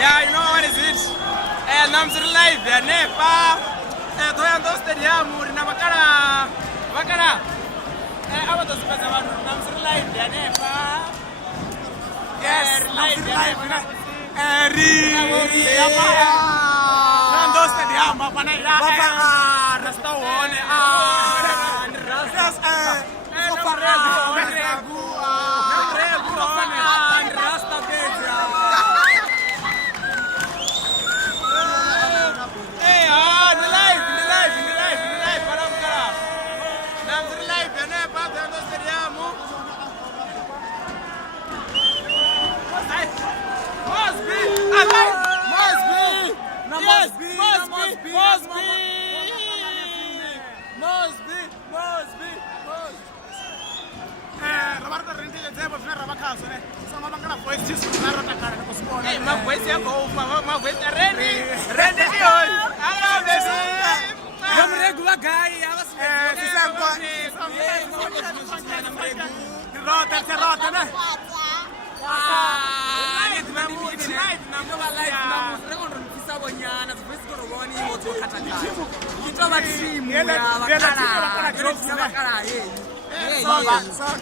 Yeah, you know what is it? Namsir live ya nepa. Toyando stadium na bakara. Aba to sipaza abantu namsir live ya nepa. Yes, live ya nepa. Toyando stadium bapana ila. Rasta one.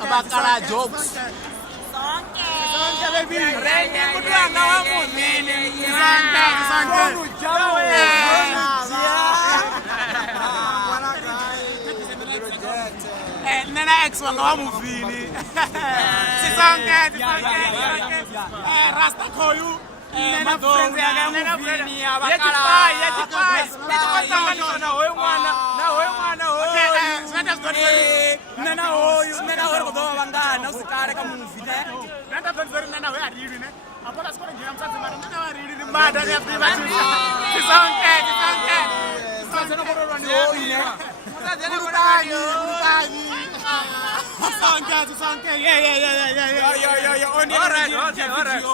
Abakara jokes. Nana X wanga muvini. Sisonke. Rasta koyu. Nana friends ya muvini abakara. Yetipai. Na hoyo mwana. Nana hoyo kudoa bangana usikare kama muvini. Nana tonzori nana hoyo ariri ne. Apola skora ngira mtsanze mara nana ariri ni mada ya private. Sisonke. Sisonke kororo ni hoyo. Yeah. All right.